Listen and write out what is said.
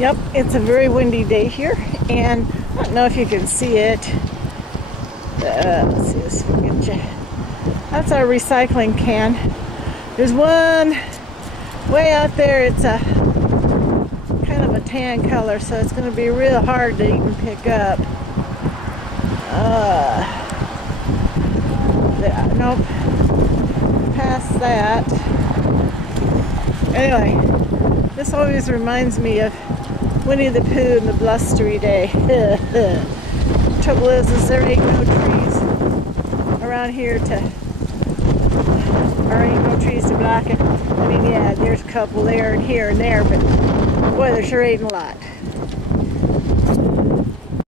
Yep, it's a very windy day here, and I don't know if you can see it. Let's see this. Get you. That's our recycling can. There's one way out there. It's a kind of a tan color, so it's going to be real hard to even pick up. Nope. Past that. Anyway, this always reminds me of Winnie the Pooh and the blustery day. Trouble is there ain't no trees around here or ain't no trees to block it. I mean, yeah, there's a couple there and here and there, but boy, there sure ain't a lot.